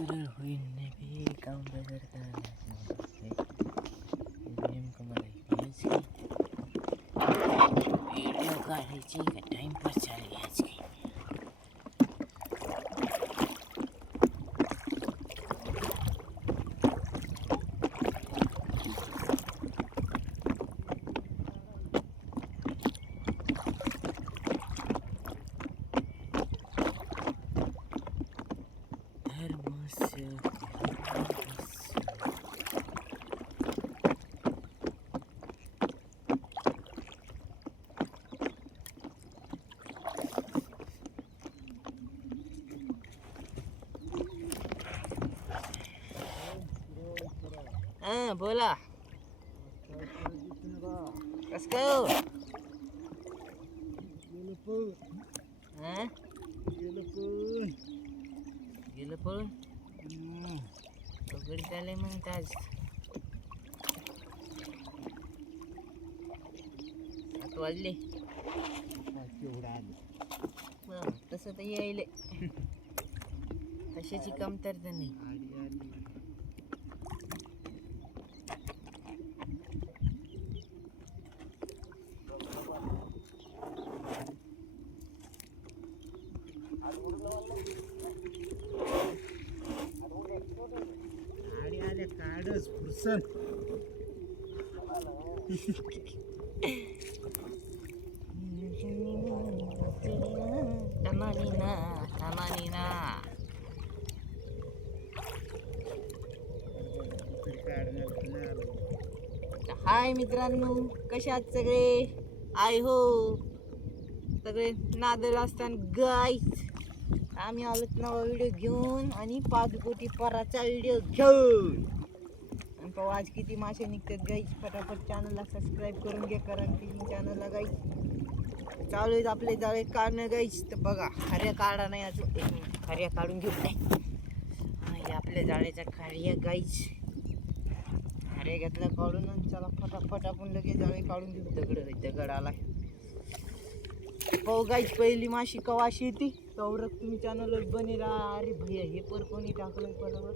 Natural होईल नाही काम वगैरे करायला नेमकं मला व्हिडिओ काढायची का टाइमपास चालू आज काही बोला कस काय हो गेलं पळून पगड झालंय मग आज 7 वाजले तसं तर यायले तशाची कमतरता नाही काढच फुरसन हाय मित्रांनो कशा आहात सगळे आय हो सगळे नादल असताना गाईच आम्ही आलोत नवा व्हिडिओ घेऊन आणि 5 कोटी पराचा व्हिडिओ घेऊन आणि तो आज किती मासे निघतात गाईच फटाफट चॅनलला सबस्क्राईब करून घ्या कारण फिशिंग चॅनलला गाईच चालू आहेत आपले जाळे काढणं गाईच तर बघा खऱ्या काढा नाही अजून खऱ्या काढून घेऊ नाही आपल्या जाळ्याच्या खऱ्या गाईच खऱ्या घेतल्या काढून आणि चला फटाफट आपण लगेच जाळे काढून घेऊ दगड आलाय पाहू गाईच पहिली माशी कवाशी येते तवरत तुम्ही चॅनलवर बने राहा अरे भैया हे पर कोणी टाकलंय बरोबर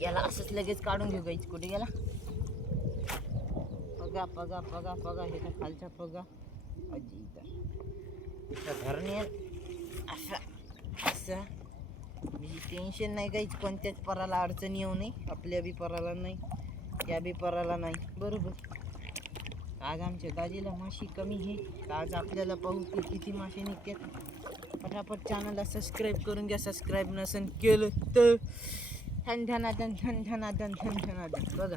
याला असंच लगेच काढून घेऊ गाईच कुठे गेला पगा पगा पगा पगा हे का खालच्या पगा अजी इथं धरणे असं असं म्हणजे टेन्शन नाही काहीच कोणत्याच पराला अडचण येऊ नये आपल्या बी पराला नाही त्या बी पराला नाही बरोबर आज आमच्या दाजीला माशी कमी आहे आज आपल्याला पाहू की किती मासे निघतात फटाफट चॅनलला सबस्क्राईब करून घ्या सबस्क्राईब नसेल केलं तर धन बघा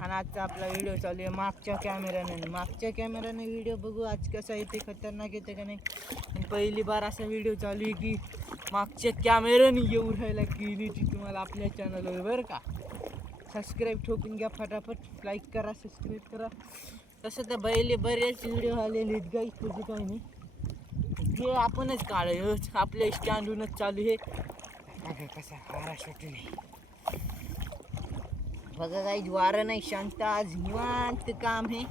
आणि आजचा आपला व्हिडिओ चालू आहे मागच्या कॅमेऱ्याने व्हिडिओ बघू आज कसा येते खतरनाक येते का नाही आणि पहिली बार असा व्हिडिओ चालू आहे की मागच्या कॅमेऱ्याने येऊ राहायला क्लिअरिटी तुम्हाला आपल्या चॅनलवर बरं का सबस्क्राईब ठोकून घ्या फटाफट लाईक करा सबस्क्राईब करा तसं तर बरेच व्हिडिओ आलेले आहेत गाईस तुझं काही नाही हे आपणच काढ आपल्या स्टँडूनच चालू आहे बघा कसा वारा सुटू नाही बघा काही वारं नाही शांत आज निवांत काम हे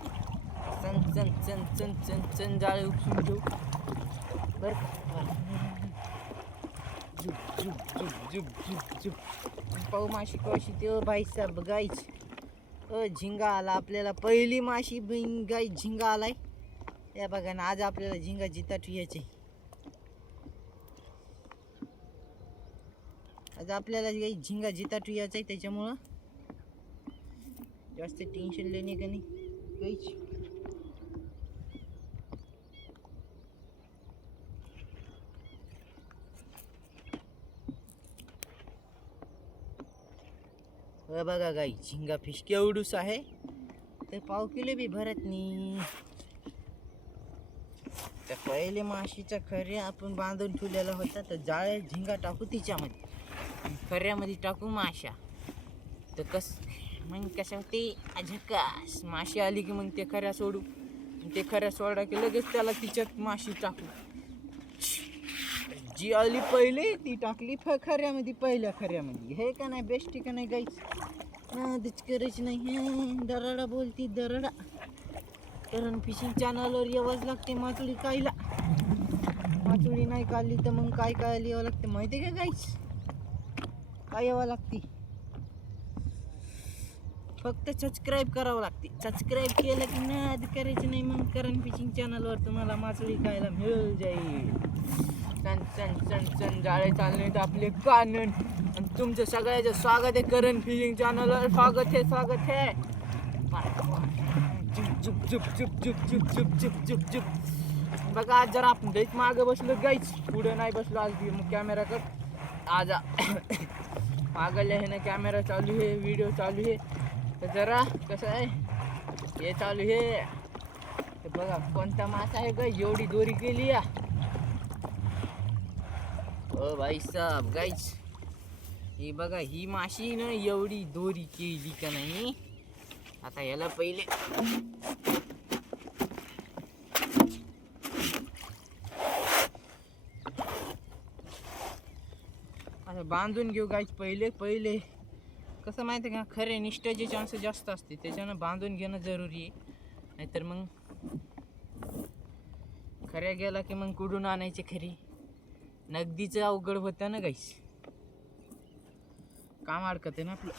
चन चन चन चन चन चन जाळे उपसून घेऊ बरं झुप झुप झुप झुप झुप झुप पाहू माशी कशी ते बाईचा बघायच झिंगा आला आपल्याला पहिली माशी गाई झिंगा आलाय या बघा ना आज आपल्याला झिंगा जिता ठेवायचे आज आपल्याला काही झिंगा जिता ठेवायचा आहे त्याच्यामुळं जास्त टेन्शन लेणे का नाही काहीच बघा गाई झिंगा फिश केवढूस आहे ते पाव किलो बी भरत नाही तर पहिले माशीचा खऱ्या आपण बांधून ठेवलेला होता तर जाळे झिंगा टाकू तिच्यामध्ये खऱ्यामध्ये टाकू माशा तर मग कसं ते झकास माशी आली की मग ते खऱ्या सोडू ते खऱ्या सोडा की लगेच त्याला तिच्यात माशी टाकू जी आली पहिले ती टाकली खऱ्यामध्ये पहिल्या खऱ्यामध्ये हे का नाही बेस्ट का नाही गाईच नादच करायची नाही दराडा बोलती दराडा कारण फिशिंग चॅनलवर यावंच लागते मासळी खायला माचोळी नाही काढली तर मग काय काय यावं लागते माहिती आहे का गाईस? काय यावं लागते? फक्त सबस्क्राईब करावं लागते. सबस्क्राईब केलं की नाद करायचं नाही, मग करण फिशिंग चॅनलवर तुम्हाला मासळी खायला मिळून जाईल. सन सन सन सन जाळे चालले तर आपले कानन. आणि तुमचं सगळ्याचं स्वागत आहे करण फिशिंग चॅनलवर. स्वागत आहे. जुप जुप जुप जुप जुप जुप जुप जुप जुप. बघा आज जरा आपण लईच मागं बसलो गाईच, पुढे नाही बसलो आज कॅमेराकडे. आज मागल्या हे ना कॅमेरा चालू आहे, व्हिडिओ चालू आहे. तर जरा कसं आहे हे चालू आहे. तर बघा कोणता मासा आहे गाईज, एवढी दोरी केली या. ओ भाई साहब गाईज, ही बघा ही माशी ना एवढी दोरी केली का नाही. आता याला पहिले आता बांधून घेऊ गाईज. पहिले कसं माहिती आहे का, खरे निष्ठेचे चान्सेस जास्त असते, त्याच्यानं बांधून घेणं जरुरी आहे. नाहीतर मग खऱ्या गेला की मग कुठून आणायचे खरी, नगदीचं अवघड होतं ना गाईस. काम अडकत आहे ना आपलं.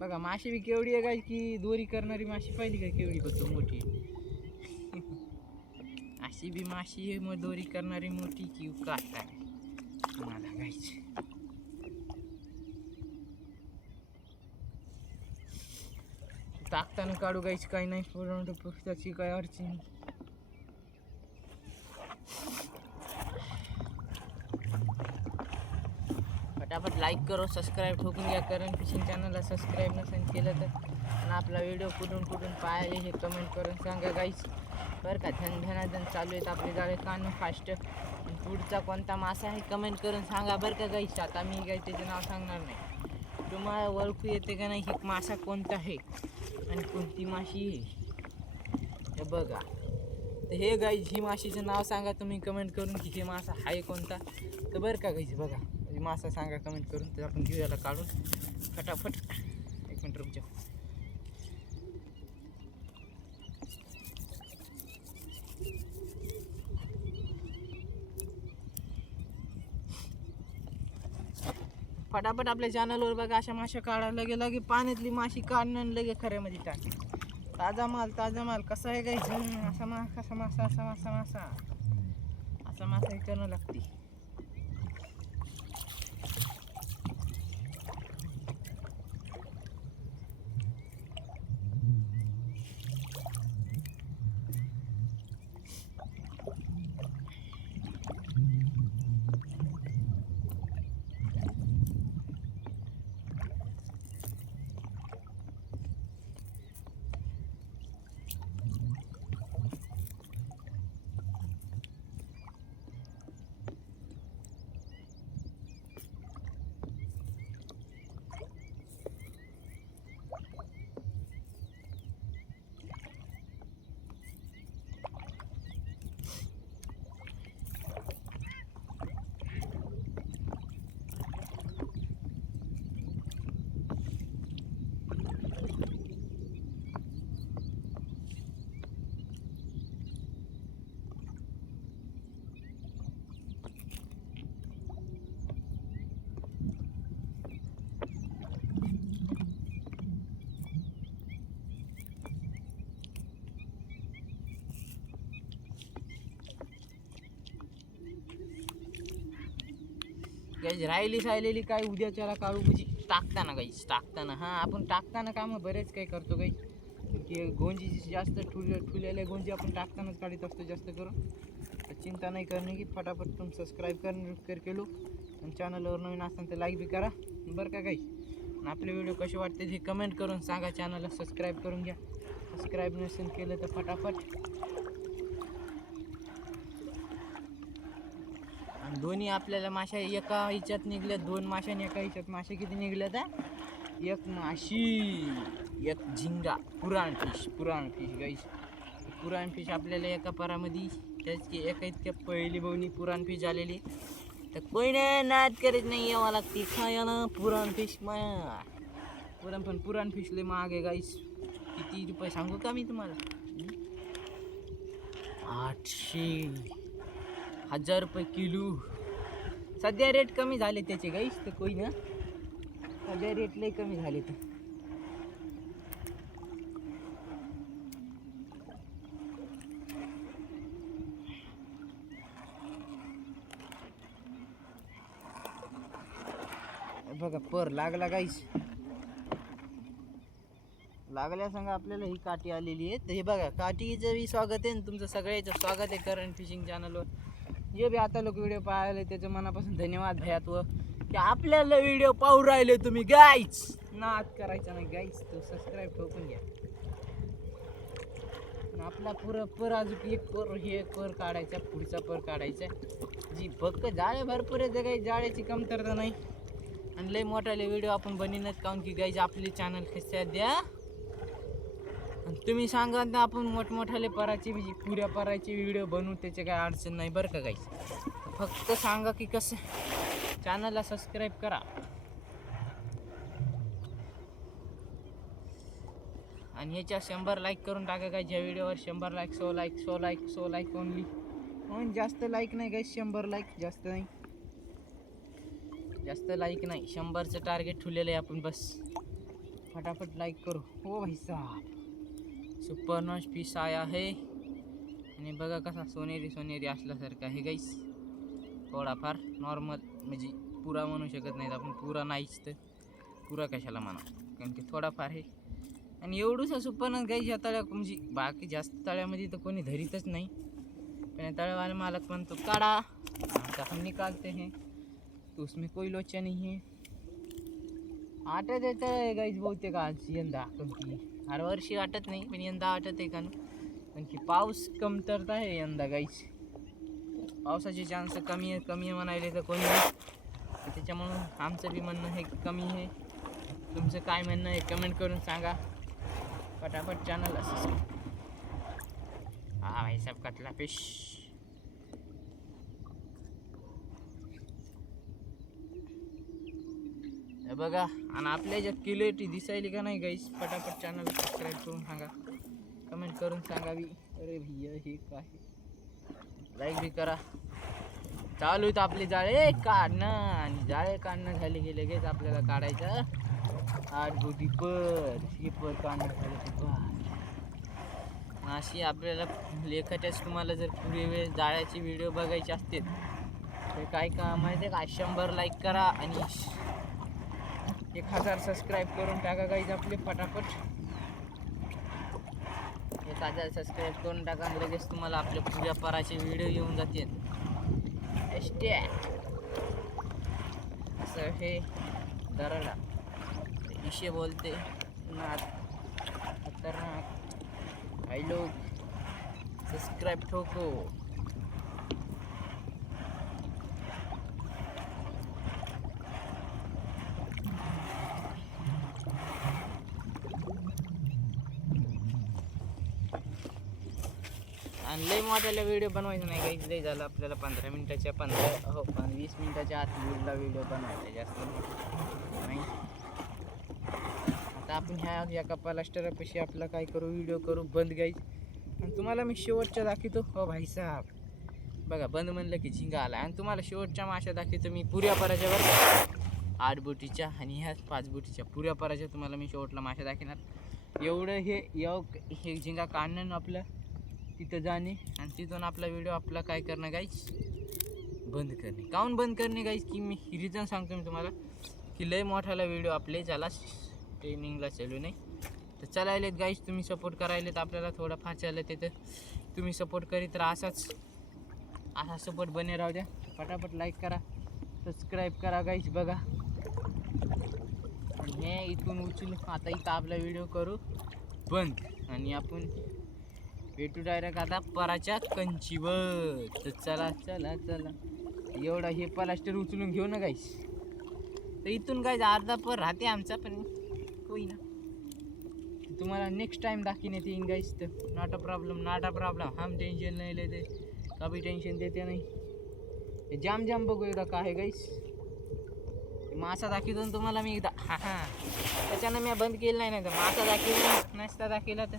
बघा माशी बी केवढी आहे गाईस, की दोरी करणारी माशी पाहिली का केवढी बघतो मोठी. अशी बी माशी आहे मग दोरी करणारी मोठी की काय मला गाईस. टाकताना काढू गाईच काही नाही, पूर्ण पुस्तकाची काय अडचण. फटाफट लाईक करो, सबस्क्राईब ठोकून घ्या. करण फिशिंग चॅनलला सबस्क्राईब नसेल केलं तर, आणि आपला व्हिडिओ कुठून पाहिले हे कमेंट करून सांगा गाईस. बरं का, धनाधन चालू आहेत आपले जाळे कान फास्ट. पुढचा कोणता मासा आहे कमेंट करून सांगा बरं का गाईस. आता मी काही त्याचं नाव सांगणार नाही, तुम्हाला ओळखू येते का नाही ही मासा कोणता आहे आणि कोणती माशी आहे हे बघा. तर हे गाईज ही माशीचं नाव सांगा तुम्ही कमेंट करून की हे मासा आहे कोणता. तर बरं का गाईज बघा, मासा सांगा कमेंट करून, तर आपण घेऊयाला काढून फटाफट. एक मिनिट रुक जाऊ. फटाफट आपल्या चॅनलवर बघा अशा माशा काढायला गेला की पाण्यातली माशी काढणं आणि लगे खऱ्यामध्ये टाक. ताजा माल कसा आहे गाईज. असा मासा हे करणं लागते. गाईज राहिलेली काय उद्याच्याला काढू म्हणजे टाकताना हां आपण टाकताना कामं बरेच काही करतो गाईज. की गोंजी जास्त ठुलेल्या गोंजी आपण टाकतानाच काढत असतो जास्त करून. तर चिंता नाही करणे की फटाफट तुम्ही सबस्क्राईब केलो आणि चॅनलवर नवीन असताना तर लाईक बी करा बरं का गाईज. आणि आपले व्हिडिओ कसे वाटते ते कमेंट करून सांगा. चॅनलला सबस्क्राईब करून घ्या, सबस्क्राईब नसेल केलं तर फटाफट. आणि दोन्ही आपल्याला माशा एका ह्याच्यात निघल्यात, 2 माशाने एका ह्याच्यात. मासे किती निघल्यात? एक माशी, एक झिंगा, पुराण फिश गाईस. पुराण फिश आपल्याला एका परामध्ये त्याच की एका इतक्या पहिली बवणी पुराण फिश आलेली. तर कोणी नाद करत नाही, यावं लागते खायला पुराण फिश. पण पुराण फिश लय महाग आहे गाईस. किती रुपये सांगू का मी तुम्हाला? 800 1000 रुपये किलो. सध्या रेट कमी झाले त्याचे गाईस. तर कोई ना सध्या रेट लय कमी झाले. तर बघा पर लागला गाईस. लागल्या सांगा आपल्याला ही काठी आलेली आहे. तर हे बघा काठीचं बी स्वागत आहे. तुमचं सगळ्याचं स्वागत आहे करंट फिशिंग चॅनलवर. जे बी आता लोक व्हिडिओ पाहायला त्याचं मनापासून धन्यवाद भयात्व की आपल्याला व्हिडिओ पाहू राहिले तुम्ही गाईच. नाद करायचा नाही गाईच. तो सबस्क्राईब ठोकून घ्या. आपला पुरं पर अजून एक पर हे पर काढायचा. पुढचा पर काढायचा. जी फक्त जाळे भरपूर आहे. काही जाळ्याची कमतरता नाही. आणि लय मोठाले व्हिडिओ आपण बनीनच काऊन की गाईज आपले चॅनल कशा द्या. आणि तुम्ही सांगा ना आपण मोठमोठाले पराचे पुऱ्या पराचे व्हिडिओ बनवू. त्याचे काय अडचण नाही बरं का गाईज. फक्त सांगा की कसं चॅनलला सबस्क्राईब करा. आणि ह्याच्या 100 लाईक करून टाका काय. ज्या व्हिडिओवर 100 like 100 like 100 like 100 like only. म्हणून जास्त लाईक नाही गाईज. 100 लाईक जास्त नाही. जास्त लाईक नाही. 100चं टार्गेट ठेवलेलं आहे आपण. बस फटाफट लाईक करू. हो भाई साहब सुपर नॉच पीस आया है. आणि बघा कसा सोनेरी सोनेरी असल्यासारखा आहे गाईस. थोडाफार नॉर्मल म्हणजे पुरा म्हणू शकत नाहीत आपण. पुरा नाहीच तर पुरा कशाला म्हणा. कारण की थोडाफार आहे. आणि एवढंच सुपर नॉच गाईस. या तळ्या म्हणजे बाकी जास्त तळ्यामध्ये तर कोणी धरीतच नाही. पण या तळ्यावाले मालक म्हणतो काढा आता हम निकालते हैं तो उसमें कोई लोचा नहीं है. आटत येत आहे गाईज बहुतेक आज यंदा. कमी हर वर्षी वाटत नाही पण यंदा आटत आहे. कारण की पाऊस कमतरता आहे यंदा गाईज. पावसाचे चान्स कमी आहे म्हणायले तर कोणी नाही. त्याच्यामुळं आमचं बी म्हणणं हे कमी आहे. तुमचं काय म्हणणं आहे कमेंट करून सांगा. फटाफट चॅनल असं. हा भाई सब कतला फिश. बघा आणि आपल्या ज्यात क्लिअरिटी दिसायली का नाही गाईस. फटाफट चॅनल सबस्क्राईब करून सांगा. कमेंट करून सांगावी. अरे भैया हे काय. लाईक बी करा. चालू आहेत आपले जाळे काढणं. आणि जाळे काढणं झाले की लगेच आपल्याला काढायचं 8 बोटी पर. हे पर काढणं झालं की बस. अशी आपल्याला लेखाच्याच तुम्हाला जर पुढे वेळ जाळ्याचे व्हिडिओ बघायचे असतील तर काय का माहिती आहे का. 100 लाईक करा आणि 1000 सबस्क्राईब करून टाका गाईज आपले फटाफट. 1000 सबस्क्राईब करून टाका. लगेच तुम्हाला आपल्या पुऱ्या पराचे व्हिडिओ येऊन जातील. असं हे दराडा इशे बोलते नाद खतरनाक. भाई लोग सब्सक्राइब ठोको. आणि लय मोठ्याला व्हिडिओ बनवायचा नाही काहीच. लय झालं आपल्याला 15 मिनिटाच्या 20 मिनिटाच्या आत व्हिडिओ बनवायचा जास्त नाही. आता आपण ह्या कपाला स्टरपाशी आपला काय करू व्हिडिओ करू बंद गाईज. आणि तुम्हाला मी शेवटच्या दाखवतो. हो भाई साहेब बघा बंद म्हणलं की झिंगा आला. आणि तुम्हाला शेवटच्या माशा दाखवतो मी पुऱ्या पराच्यावर 8 बोटीच्या आणि ह्या 5 बोटीच्या पुऱ्या पराच्या तुम्हाला मी शेवटला माशा दाखवणार. एवढं हे झिंगा काढणं आपलं तिथं जाणे आणि तिथून आपला व्हिडिओ आपला काय करणं गाईज बंद करणे. काऊन बंद करणे गाईज की मी रिझन सांगतो मी तुम्हाला की लय मोठाला व्हिडिओ आपले ज्याला ट्रेनिंगला चालू नाही तर चालायलेत गाईज. तुम्ही सपोर्ट करायलेत आपल्याला थोडंफार चालत येतं. तुम्ही सपोर्ट करीत राहा. असा सपोर्ट बने राहू द्या. फटाफट लाईक करा सबस्क्राईब करा गाईज. बघा हे इथून उचलून आता इथं आपला व्हिडिओ करू बंद. आणि आपण भेटू डायरेक्ट आता पराच्या कंचीवर. तर चला चला चला एवढा हे प्लास्टर उचलून घेऊ ना गाईस. तर इथून गाईज अर्धा पर राहते आमचा पण कोई ना. तुम्हाला नेक्स्ट टाइम दाखवण्यात येईन गाईस. तर नॉट अ प्रॉब्लेम हम टेन्शन नाही लेते कभी टेन्शन देते नाही. जाम बघू एकदा काय आहे गाईस. मासा दाखवतो ना तुम्हाला मी एकदा. त्याच्यानं मी बंद केलं नाही तर मासा दाखवला नसता दाखवला तर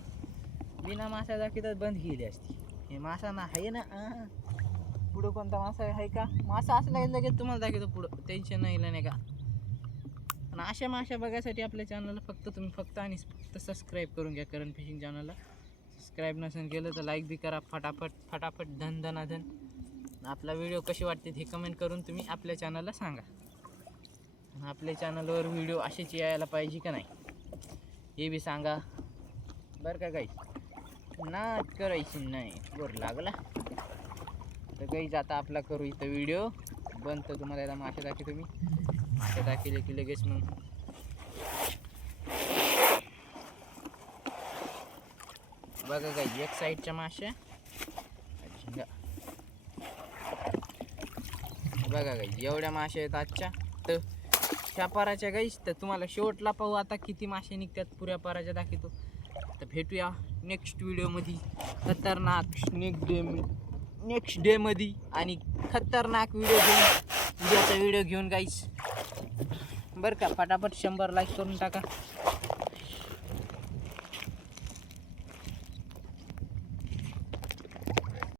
बिना मासा दाखवतात बंद केली असती. हे मासा ना आहे ना पुढं कोणता मासा आहे का? मासा असला की लगेच तुम्हाला दाखवतो पुढं, टेन्शन नाही नाही का. आणि अशा माशा बघायसाठी आपल्या चॅनलला तुम्ही फक्त सबस्क्राईब करून घ्या. करण फिशिंग चॅनलला सबस्क्राईब नसेल केलं तर लाईक बी करा फटाफट धन. आपला व्हिडिओ कशी वाटते हे कमेंट करून तुम्ही आपल्या चॅनलला सांगा. आपल्या चॅनलवर व्हिडिओ असेच यायला पाहिजे का नाही हे बी सांगा बरं का. काही नाच करायची नाही बोर लागला तर काहीच. आता आपला करू इथं व्हिडिओ बंद. तर तुम्हाला याला मासे दाखवतो मी. मासे दाखवले की लगेच मग बघा काही एक साईडच्या माश्या बघा काही एवढ्या माश्या आहेत आजच्या. तर ह्या पाराच्या गाईस तर तुम्हाला शेवटला पाहू आता किती मासे निघतात पुऱ्या पाराच्या दाखवतो. तर भेटूया नेक्स्ट व्हिडिओमध्ये खतरनाक नेक्स्ट डे मध्ये आणि खतरनाक उद्याचा व्हिडिओ घेऊन गाईस बरं का. फटाफट 100 लाईक करून टाका.